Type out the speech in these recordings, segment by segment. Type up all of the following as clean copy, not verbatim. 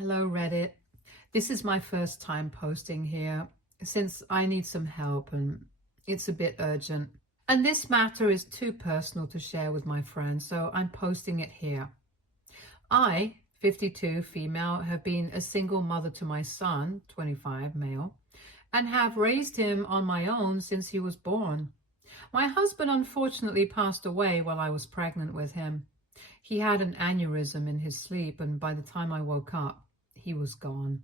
Hello, Reddit. This is my first time posting here since I need some help and it's a bit urgent. And this matter is too personal to share with my friends, so I'm posting it here. I, 52, female, have been a single mother to my son, 25, male, and have raised him on my own since he was born. My husband unfortunately passed away while I was pregnant with him. He had an aneurysm in his sleep, and by the time I woke up, he was gone.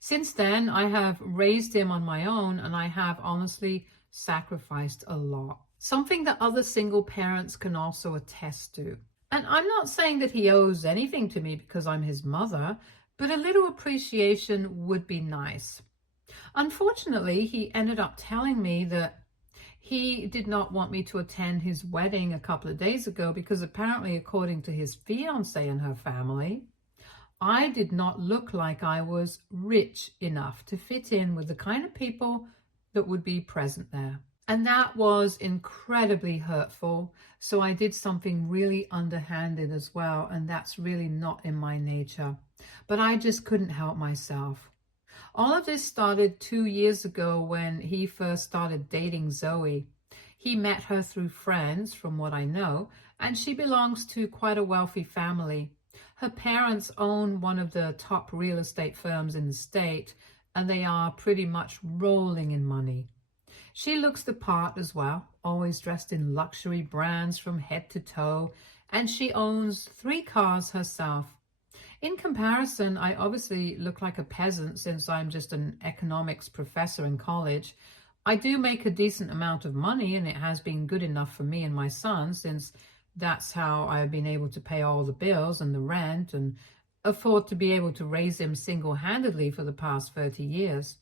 Since then, I have raised him on my own, and I have honestly sacrificed a lot. Something that other single parents can also attest to. And I'm not saying that he owes anything to me because I'm his mother, but a little appreciation would be nice. Unfortunately, he ended up telling me that he did not want me to attend his wedding a couple of days ago because apparently, according to his fiancé and her family, I did not look like I was rich enough to fit in with the kind of people that would be present there. And that was incredibly hurtful. So I did something really underhanded as well. And that's really not in my nature. But I just couldn't help myself. All of this started 2 years ago when he first started dating Zoe. He met her through friends, from what I know, and she belongs to quite a wealthy family. Her parents own one of the top real estate firms in the state, and they are pretty much rolling in money. She looks the part as well, always dressed in luxury brands from head to toe, and she owns 3 cars herself. In comparison, I obviously look like a peasant since I'm just an economics professor in college. I do make a decent amount of money, and it has been good enough for me and my son since that's how I've been able to pay all the bills and the rent and afford to be able to raise him single-handedly for the past 30 years.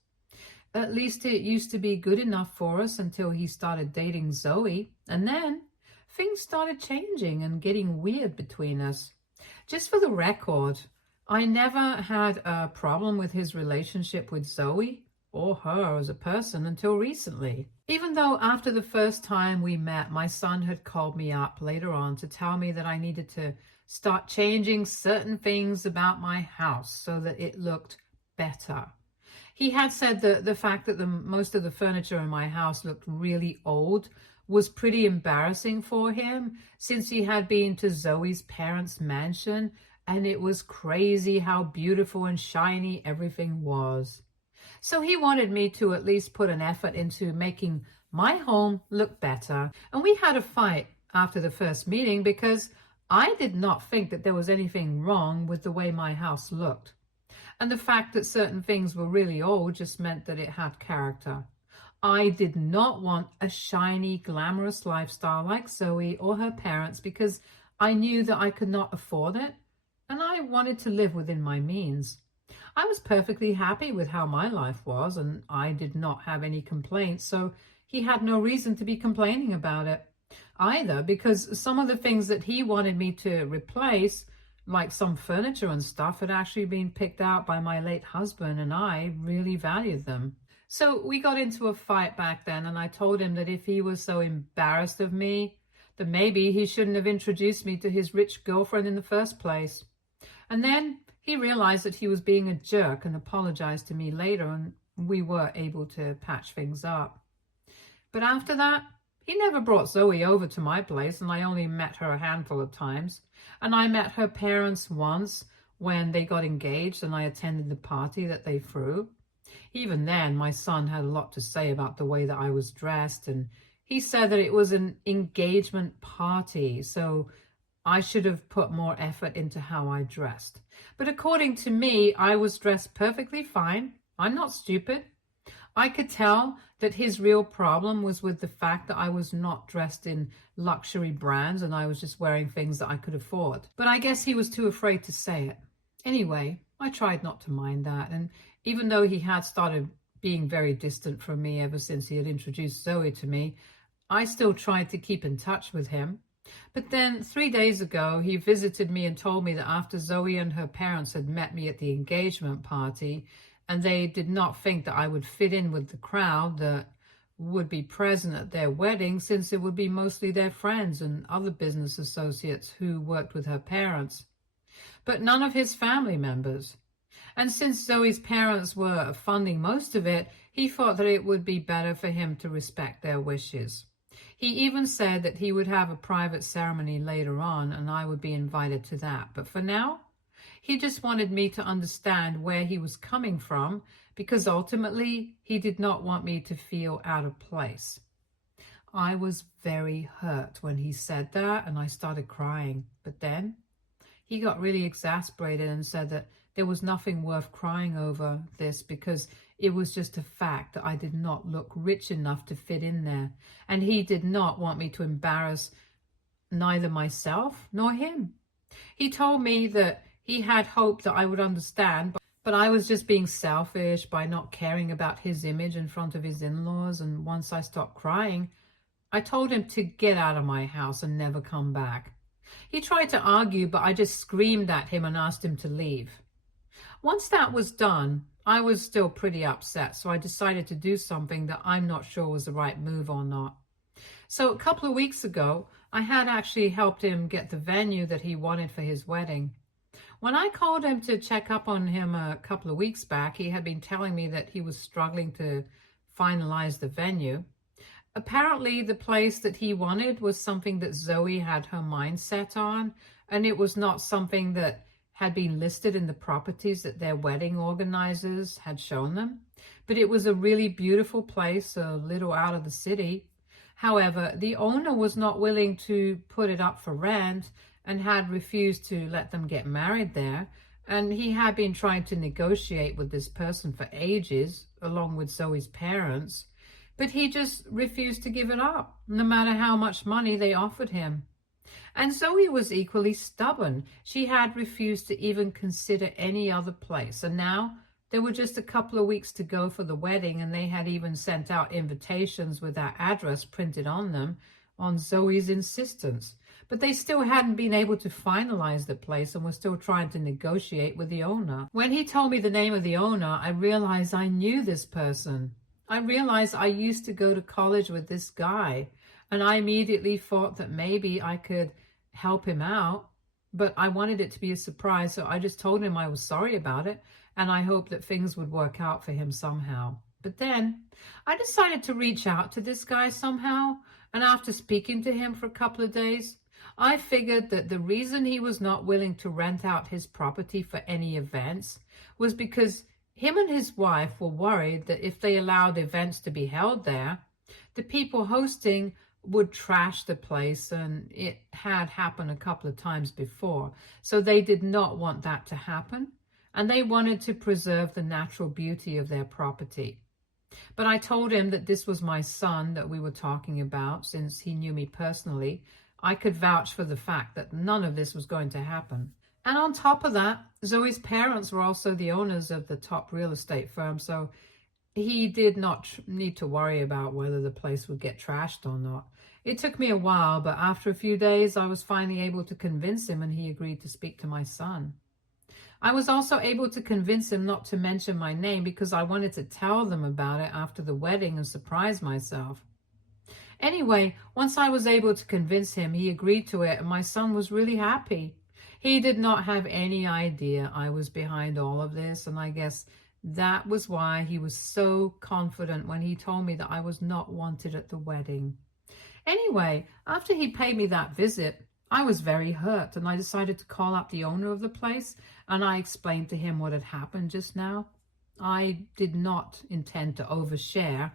At least it used to be good enough for us until he started dating Zoe, and then things started changing and getting weird between us. Just for the record, I never had a problem with his relationship with Zoe or her as a person until recently. Even though after the first time we met, my son had called me up later on to tell me that I needed to start changing certain things about my house so that it looked better. He had said that the fact that most of the furniture in my house looked really old was pretty embarrassing for him since he had been to Zoe's parents' mansion and it was crazy how beautiful and shiny everything was. So he wanted me to at least put an effort into making my home look better. And we had a fight after the first meeting because I did not think that there was anything wrong with the way my house looked. And the fact that certain things were really old just meant that it had character. I did not want a shiny, glamorous lifestyle like Zoe or her parents because I knew that I could not afford it, and I wanted to live within my means. I was perfectly happy with how my life was, and I did not have any complaints, so he had no reason to be complaining about it either, because some of the things that he wanted me to replace, like some furniture and stuff, had actually been picked out by my late husband, and I really valued them. So we got into a fight back then, and I told him that if he was so embarrassed of me, then maybe he shouldn't have introduced me to his rich girlfriend in the first place. And then he realized that he was being a jerk and apologized to me later, and we were able to patch things up. But after that, he never brought Zoe over to my place, and I only met her a handful of times. And I met her parents once when they got engaged, and I attended the party that they threw. Even then, my son had a lot to say about the way that I was dressed, and he said that it was an engagement party, so I should have put more effort into how I dressed. But according to me, I was dressed perfectly fine. I'm not stupid. I could tell that his real problem was with the fact that I was not dressed in luxury brands and I was just wearing things that I could afford. But I guess he was too afraid to say it. Anyway, I tried not to mind that, and even though he had started being very distant from me ever since he had introduced Zoe to me, I still tried to keep in touch with him. But then 3 days ago, he visited me and told me that after Zoe and her parents had met me at the engagement party, and they did not think that I would fit in with the crowd that would be present at their wedding, since it would be mostly their friends and other business associates who worked with her parents, but none of his family members. And since Zoe's parents were funding most of it, he thought that it would be better for him to respect their wishes. He even said that he would have a private ceremony later on and I would be invited to that. But for now, he just wanted me to understand where he was coming from, because ultimately he did not want me to feel out of place. I was very hurt when he said that and I started crying. But then he got really exasperated and said that there was nothing worth crying over this because it was just a fact that I did not look rich enough to fit in there. And he did not want me to embarrass neither myself nor him. He told me that he had hoped that I would understand, but I was just being selfish by not caring about his image in front of his in-laws. And once I stopped crying, I told him to get out of my house and never come back. He tried to argue, but I just screamed at him and asked him to leave. Once that was done, I was still pretty upset, so I decided to do something that I'm not sure was the right move or not. So a couple of weeks ago, I had actually helped him get the venue that he wanted for his wedding. When I called him to check up on him a couple of weeks back, he had been telling me that he was struggling to finalize the venue. Apparently, the place that he wanted was something that Zoe had her mind set on, and it was not something that had been listed in the properties that their wedding organizers had shown them. But it was a really beautiful place, a little out of the city. However, the owner was not willing to put it up for rent and had refused to let them get married there. And he had been trying to negotiate with this person for ages, along with Zoe's parents. But he just refused to give it up, no matter how much money they offered him. And Zoe was equally stubborn. She had refused to even consider any other place. And now there were just a couple of weeks to go for the wedding, and they had even sent out invitations with that address printed on them on Zoe's insistence. But they still hadn't been able to finalize the place and were still trying to negotiate with the owner. When he told me the name of the owner, I realized I knew this person. I realized I used to go to college with this guy, and I immediately thought that maybe I could help him out, but I wanted it to be a surprise, so I just told him I was sorry about it, and I hoped that things would work out for him somehow. But then I decided to reach out to this guy somehow, and after speaking to him for a couple of days, I figured that the reason he was not willing to rent out his property for any events was because him and his wife were worried that if they allowed events to be held there, the people hosting would trash the place, and it had happened a couple of times before. So they did not want that to happen, and they wanted to preserve the natural beauty of their property. But I told him that this was my son that we were talking about. Since he knew me personally, I could vouch for the fact that none of this was going to happen. And on top of that, Zoe's parents were also the owners of the top real estate firm, so he did not need to worry about whether the place would get trashed or not. It took me a while, but after a few days, I was finally able to convince him, and he agreed to speak to my son. I was also able to convince him not to mention my name because I wanted to tell them about it after the wedding and surprise myself. Anyway, once I was able to convince him, he agreed to it, and my son was really happy. He did not have any idea I was behind all of this, and I guess that was why he was so confident when he told me that I was not wanted at the wedding. Anyway, after he paid me that visit, I was very hurt, and I decided to call up the owner of the place, and I explained to him what had happened just now. I did not intend to overshare,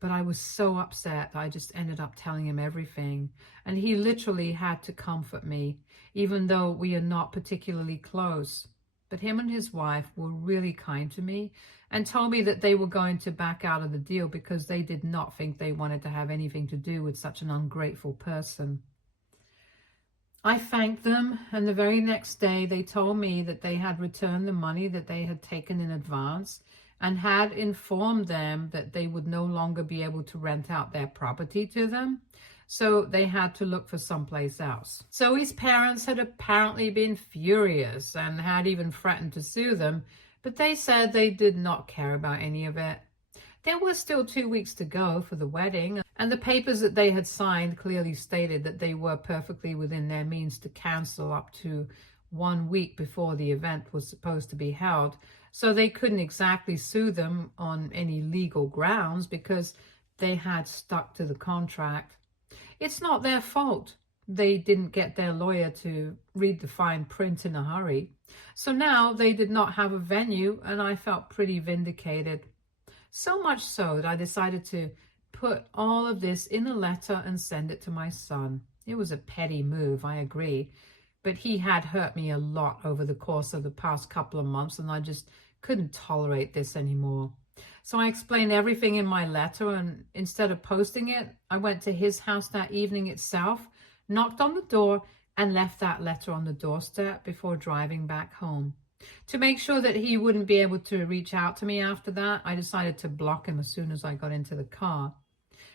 but I was so upset I just ended up telling him everything, and he literally had to comfort me, even though we are not particularly close. But him and his wife were really kind to me and told me that they were going to back out of the deal because they did not think they wanted to have anything to do with such an ungrateful person. I thanked them, and the very next day they told me that they had returned the money that they had taken in advance and had informed them that they would no longer be able to rent out their property to them, so they had to look for someplace else. Zoe's parents had apparently been furious and had even threatened to sue them, but they said they did not care about any of it. There were still 2 weeks to go for the wedding, and the papers that they had signed clearly stated that they were perfectly within their means to cancel up to 1 week before the event was supposed to be held. So they couldn't exactly sue them on any legal grounds because they had stuck to the contract. It's not their fault. They didn't get their lawyer to read the fine print in a hurry. So now they did not have a venue, and I felt pretty vindicated. So much so that I decided to put all of this in a letter and send it to my son. It was a petty move, I agree, but he had hurt me a lot over the course of the past couple of months, and I just couldn't tolerate this anymore. So I explained everything in my letter, and instead of posting it, I went to his house that evening itself, knocked on the door, and left that letter on the doorstep before driving back home. To make sure that he wouldn't be able to reach out to me after that, I decided to block him as soon as I got into the car.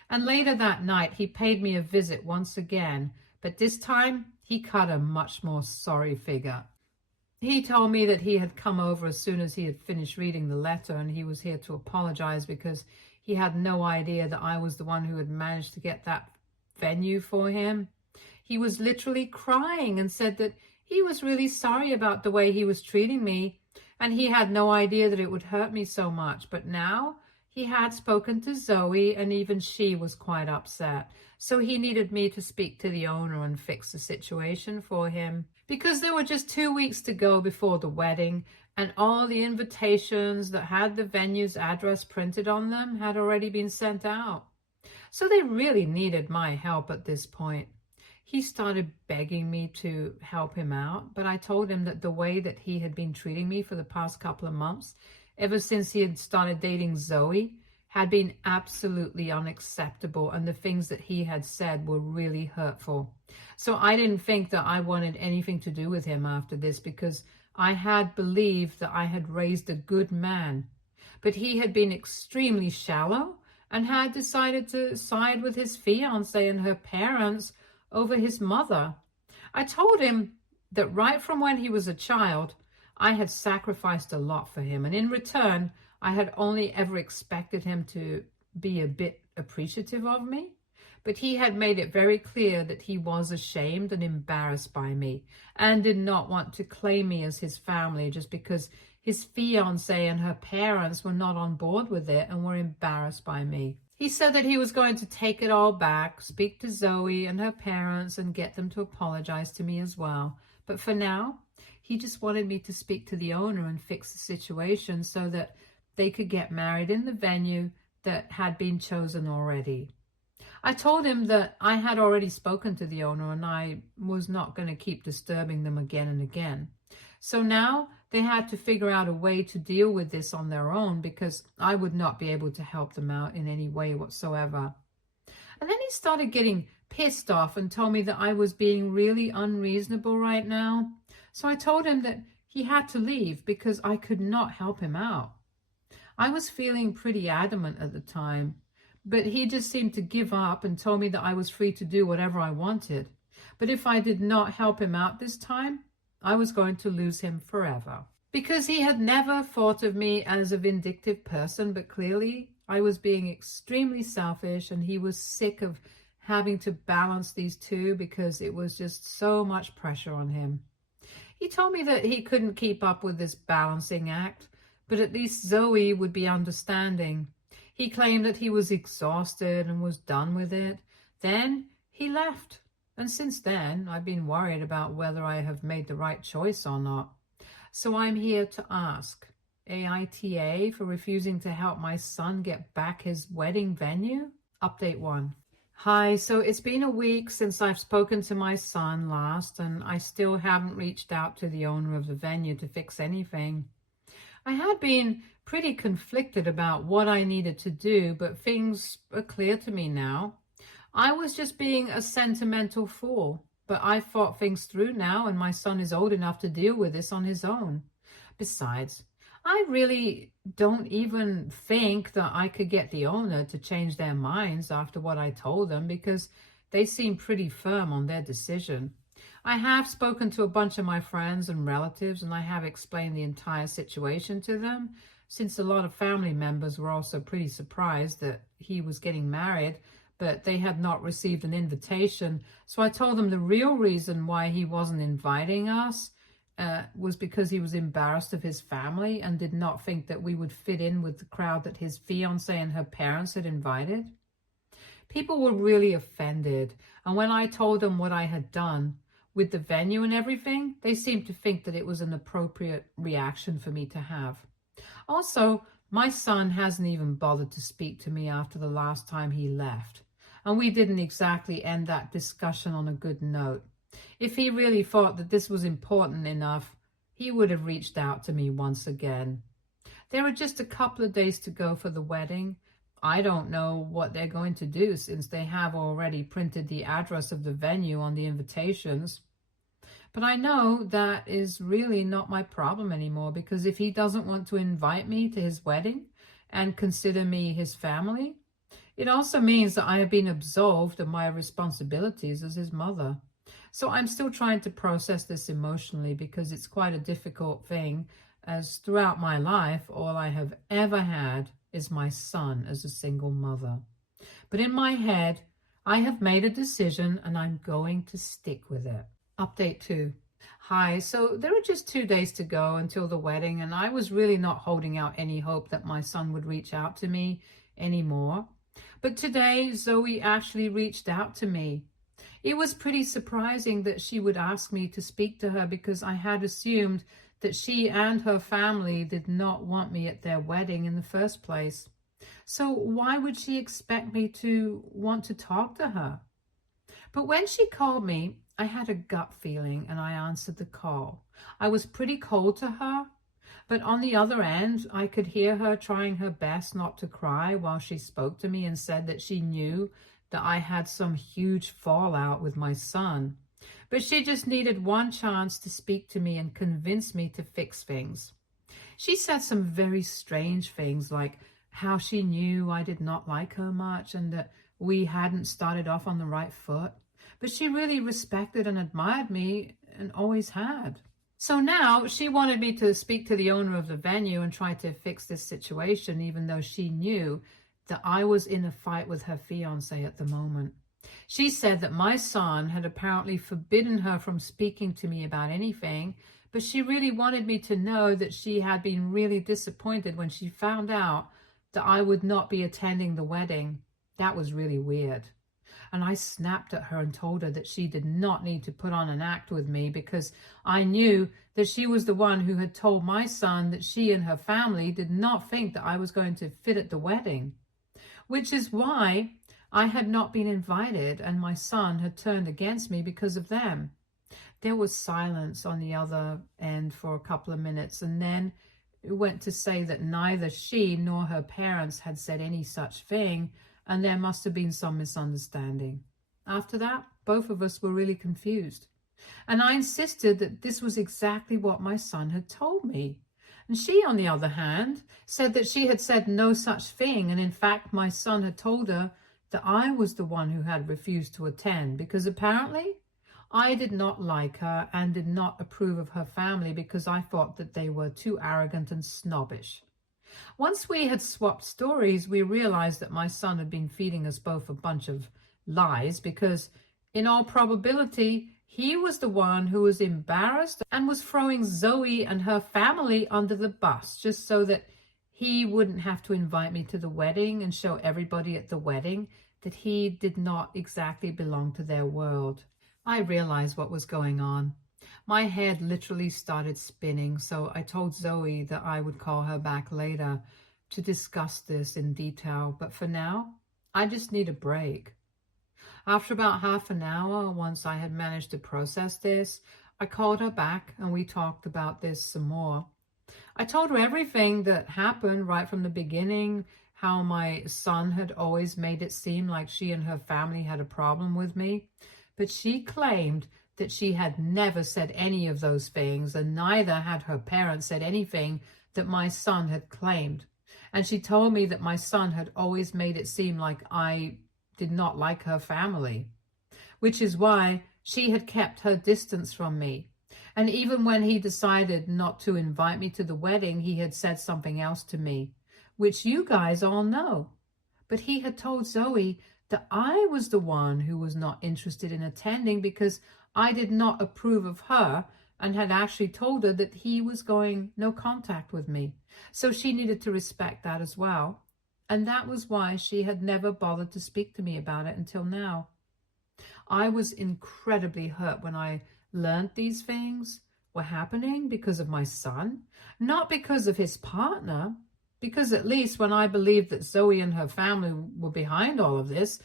And later that night, he paid me a visit once again, but this time he cut a much more sorry figure. He told me that he had come over as soon as he had finished reading the letter, and he was here to apologize because he had no idea that I was the one who had managed to get that venue for him. He was literally crying and said that he was really sorry about the way he was treating me, and he had no idea that it would hurt me so much. But now he had spoken to Zoe, and even she was quite upset. So he needed me to speak to the owner and fix the situation for him. Because there were just 2 weeks to go before the wedding, and all the invitations that had the venue's address printed on them had already been sent out. So they really needed my help at this point. He started begging me to help him out, but I told him that the way that he had been treating me for the past couple of months, ever since he had started dating Zoe, had been absolutely unacceptable, and the things that he had said were really hurtful. So I didn't think that I wanted anything to do with him after this, because I had believed that I had raised a good man. But he had been extremely shallow and had decided to side with his fiancée and her parents over his mother. I told him that right from when he was a child, I had sacrificed a lot for him, and in return, I had only ever expected him to be a bit appreciative of me. But he had made it very clear that he was ashamed and embarrassed by me, and did not want to claim me as his family just because his fiancée and her parents were not on board with it and were embarrassed by me. He said that he was going to take it all back, speak to Zoe and her parents, and get them to apologize to me as well. But for now, he just wanted me to speak to the owner and fix the situation so that they could get married in the venue that had been chosen already. I told him that I had already spoken to the owner and I was not going to keep disturbing them again and again. So now they had to figure out a way to deal with this on their own, because I would not be able to help them out in any way whatsoever. And then he started getting pissed off and told me that I was being really unreasonable right now. So I told him that he had to leave because I could not help him out. I was feeling pretty adamant at the time, but he just seemed to give up and told me that I was free to do whatever I wanted. But if I did not help him out this time, I was going to lose him forever. Because he had never thought of me as a vindictive person, but clearly I was being extremely selfish, and he was sick of having to balance these two because it was just so much pressure on him. He told me that he couldn't keep up with this balancing act, but at least Zoe would be understanding. He claimed that he was exhausted and was done with it. Then he left. And since then, I've been worried about whether I have made the right choice or not. So I'm here to ask, AITA for refusing to help my son get back his wedding venue? Update 1. Hi, so it's been a week since I've spoken to my son last, and I still haven't reached out to the owner of the venue to fix anything. I had been pretty conflicted about what I needed to do, but things are clear to me now. I was just being a sentimental fool, but I thought things through now, and my son is old enough to deal with this on his own. Besides, I really don't even think that I could get the owner to change their minds after what I told them, because they seem pretty firm on their decision. I have spoken to a bunch of my friends and relatives, and I have explained the entire situation to them, since a lot of family members were also pretty surprised that he was getting married, but they had not received an invitation. So I told them the real reason why he wasn't inviting us, was because he was embarrassed of his family and did not think that we would fit in with the crowd that his fiancée and her parents had invited. People were really offended, and when I told them what I had done with the venue and everything, they seemed to think that it was an appropriate reaction for me to have. Also, my son hasn't even bothered to speak to me after the last time he left, and we didn't exactly end that discussion on a good note. If he really thought that this was important enough, he would have reached out to me once again. There are just a couple of days to go for the wedding. I don't know what they're going to do since they have already printed the address of the venue on the invitations. But I know that is really not my problem anymore, because if he doesn't want to invite me to his wedding and consider me his family, it also means that I have been absolved of my responsibilities as his mother. So I'm still trying to process this emotionally, because it's quite a difficult thing, as throughout my life, all I have ever had is my son as a single mother. But in my head, I have made a decision and I'm going to stick with it. Update 2. Hi, so there are just 2 days to go until the wedding, and I was really not holding out any hope that my son would reach out to me anymore. But today, Zoe actually reached out to me. It was pretty surprising that she would ask me to speak to her, because I had assumed that she and her family did not want me at their wedding in the first place. So why would she expect me to want to talk to her? But when she called me, I had a gut feeling and I answered the call. I was pretty cold to her, but on the other end, I could hear her trying her best not to cry while she spoke to me and said that she knew that I had some huge fallout with my son. But she just needed one chance to speak to me and convince me to fix things. She said some very strange things, like how she knew I did not like her much and that we hadn't started off on the right foot. But she really respected and admired me and always had. So now she wanted me to speak to the owner of the venue and try to fix this situation, even though she knew that I was in a fight with her fiancé at the moment. She said that my son had apparently forbidden her from speaking to me about anything, but she really wanted me to know that she had been really disappointed when she found out that I would not be attending the wedding. That was really weird. And I snapped at her and told her that she did not need to put on an act with me, because I knew that she was the one who had told my son that she and her family did not think that I was going to fit at the wedding, which is why I had not been invited and my son had turned against me because of them. There was silence on the other end for a couple of minutes, and then it went to say that neither she nor her parents had said any such thing, and there must have been some misunderstanding. After that, both of us were really confused. And I insisted that this was exactly what my son had told me. And she, on the other hand, said that she had said no such thing, and in fact my son had told her that I was the one who had refused to attend, because apparently I did not like her and did not approve of her family, because I thought that they were too arrogant and snobbish. Once we had swapped stories, we realized that my son had been feeding us both a bunch of lies, because in all probability, he was the one who was embarrassed and was throwing Zoe and her family under the bus just so that he wouldn't have to invite me to the wedding and show everybody at the wedding that he did not exactly belong to their world. I realized what was going on. My head literally started spinning, so I told Zoe that I would call her back later to discuss this in detail, but for now, I just need a break. After about half an hour, once I had managed to process this, I called her back and we talked about this some more. I told her everything that happened right from the beginning, how my son had always made it seem like she and her family had a problem with me, but she claimed that she had never said any of those things, and neither had her parents said anything that my son had claimed. And she told me that my son had always made it seem like I did not like her family, which is why she had kept her distance from me. And even when he decided not to invite me to the wedding, he had said something else to me, which you guys all know. But he had told Zoe that I was the one who was not interested in attending because I did not approve of her and had actually told her that he was going no contact with me. So she needed to respect that as well. And that was why she had never bothered to speak to me about it until now. I was incredibly hurt when I learned these things were happening because of my son, not because of his partner. Because at least when I believed that Zoe and her family were behind all of this,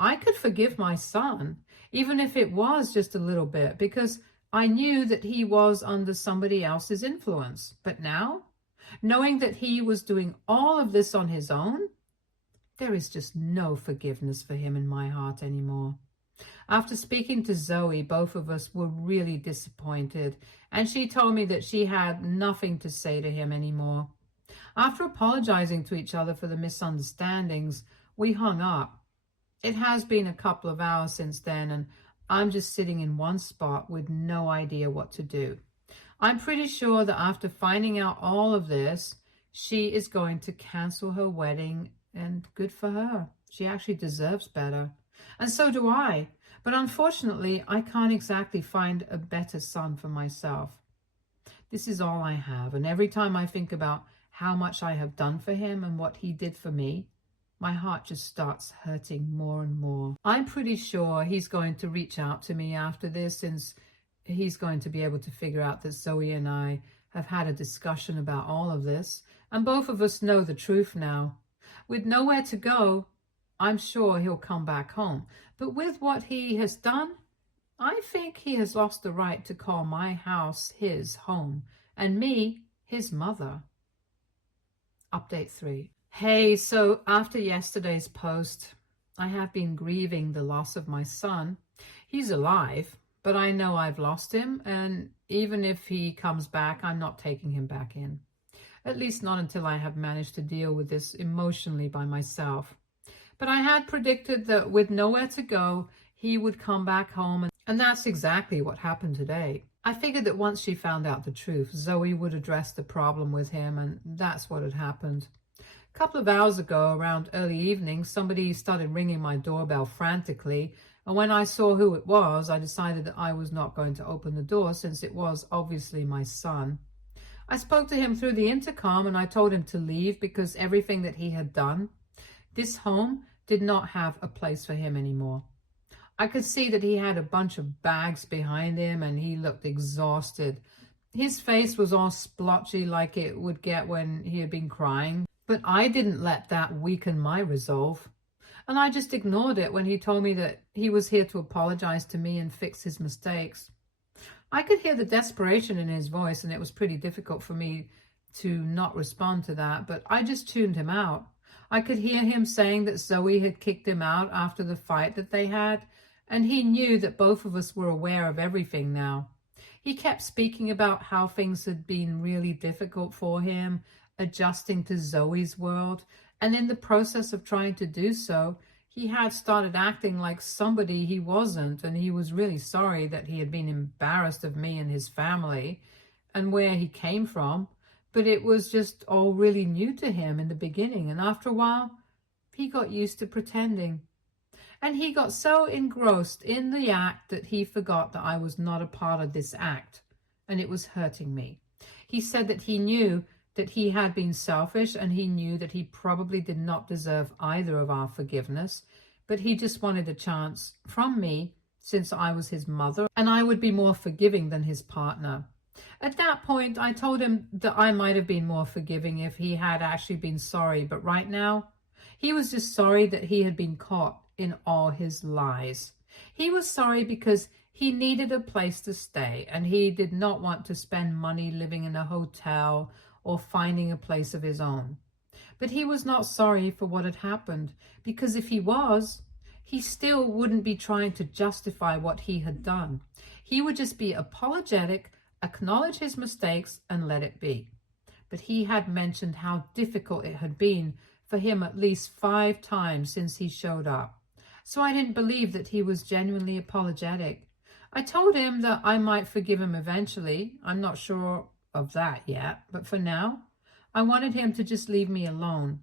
I could forgive my son, even if it was just a little bit, because I knew that he was under somebody else's influence. But now, knowing that he was doing all of this on his own, there is just no forgiveness for him in my heart anymore. After speaking to Zoe, both of us were really disappointed, and she told me that she had nothing to say to him anymore. After apologizing to each other for the misunderstandings, we hung up. It has been a couple of hours since then, and I'm just sitting in one spot with no idea what to do. I'm pretty sure that after finding out all of this, she is going to cancel her wedding, and good for her. She actually deserves better. And so do I. But unfortunately, I can't exactly find a better son for myself. This is all I have, and every time I think about how much I have done for him and what he did for me, my heart just starts hurting more and more. I'm pretty sure he's going to reach out to me after this, since he's going to be able to figure out that Zoe and I have had a discussion about all of this, and both of us know the truth now. With nowhere to go, I'm sure he'll come back home. But with what he has done, I think he has lost the right to call my house his home and me his mother. Update 3. Hey, so after yesterday's post, I have been grieving the loss of my son. He's alive, but I know I've lost him, and even if he comes back, I'm not taking him back in. At least not until I have managed to deal with this emotionally by myself. But I had predicted that with nowhere to go, he would come back home, and that's exactly what happened today. I figured that once she found out the truth, Zoe would address the problem with him, and that's what had happened. A couple of hours ago, around early evening, somebody started ringing my doorbell frantically, and when I saw who it was, I decided that I was not going to open the door, since it was obviously my son. I spoke to him through the intercom, and I told him to leave because everything that he had done, this home did not have a place for him anymore. I could see that he had a bunch of bags behind him, and he looked exhausted. His face was all splotchy like it would get when he had been crying. But I didn't let that weaken my resolve. And I just ignored it when he told me that he was here to apologize to me and fix his mistakes. I could hear the desperation in his voice, and it was pretty difficult for me to not respond to that, but I just tuned him out. I could hear him saying that Zoe had kicked him out after the fight that they had, and he knew that both of us were aware of everything now. He kept speaking about how things had been really difficult for him, adjusting to Zoe's world, and in the process of trying to do so, he had started acting like somebody he wasn't, and he was really sorry that he had been embarrassed of me and his family and where he came from. But it was just all really new to him in the beginning, and after a while, he got used to pretending. And he got so engrossed in the act that he forgot that I was not a part of this act, and it was hurting me. He said that he knew that he had been selfish, and he knew that he probably did not deserve either of our forgiveness, but he just wanted a chance from me since I was his mother, and I would be more forgiving than his partner. At that point, I told him that I might have been more forgiving if he had actually been sorry, but right now, he was just sorry that he had been caught in all his lies. He was sorry because he needed a place to stay, and he did not want to spend money living in a hotel or finding a place of his own. But he was not sorry for what had happened, because if he was, he still wouldn't be trying to justify what he had done. He would just be apologetic, acknowledge his mistakes, and let it be. But he had mentioned how difficult it had been for him at least 5 times since he showed up. So I didn't believe that he was genuinely apologetic. I told him that I might forgive him eventually. I'm not sure of that yet, but for now, I wanted him to just leave me alone.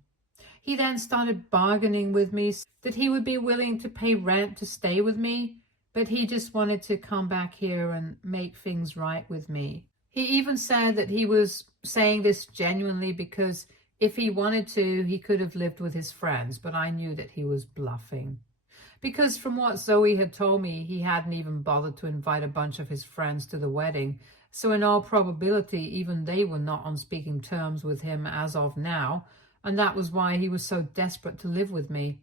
He then started bargaining with me that he would be willing to pay rent to stay with me, but he just wanted to come back here and make things right with me. He even said that he was saying this genuinely because if he wanted to, he could have lived with his friends, but I knew that he was bluffing. Because from what Zoe had told me, he hadn't even bothered to invite a bunch of his friends to the wedding, so in all probability, even they were not on speaking terms with him as of now, and that was why he was so desperate to live with me.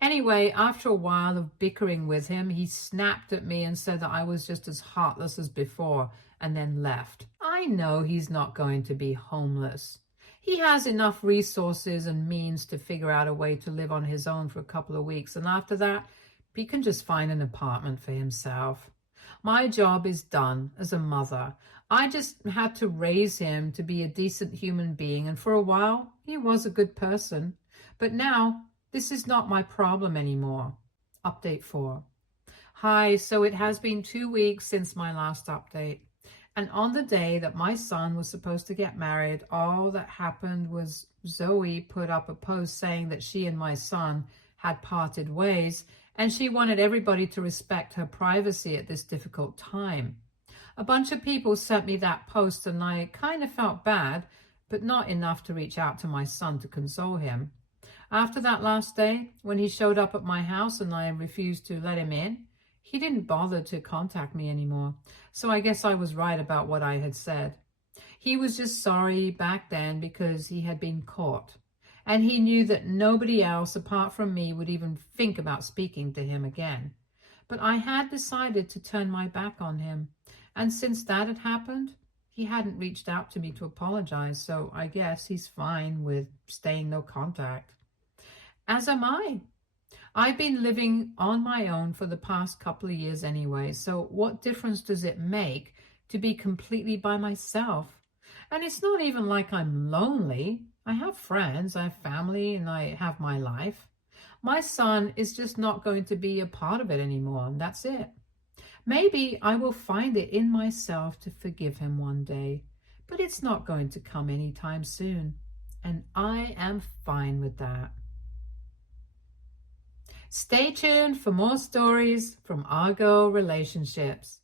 Anyway, after a while of bickering with him, he snapped at me and said that I was just as heartless as before, and then left. I know he's not going to be homeless. He has enough resources and means to figure out a way to live on his own for a couple of weeks, and after that, he can just find an apartment for himself. My job is done as a mother. I just had to raise him to be a decent human being, and for a while, he was a good person. But now, this is not my problem anymore. Update 4. Hi, so it has been 2 weeks since my last update. And on the day that my son was supposed to get married, all that happened was Zoe put up a post saying that she and my son had parted ways, and she wanted everybody to respect her privacy at this difficult time. A bunch of people sent me that post, and I kind of felt bad, but not enough to reach out to my son to console him. After that last day, when he showed up at my house and I refused to let him in, he didn't bother to contact me anymore, so I guess I was right about what I had said. He was just sorry back then because he had been caught, and he knew that nobody else apart from me would even think about speaking to him again. But I had decided to turn my back on him, and since that had happened, he hadn't reached out to me to apologize, so I guess he's fine with staying no contact. As am I. I've been living on my own for the past couple of years anyway, so what difference does it make to be completely by myself? And it's not even like I'm lonely. I have friends, I have family, and I have my life. My son is just not going to be a part of it anymore, and that's it. Maybe I will find it in myself to forgive him one day, but it's not going to come anytime soon, and I am fine with that. Stay tuned for more stories from Argo Relationships.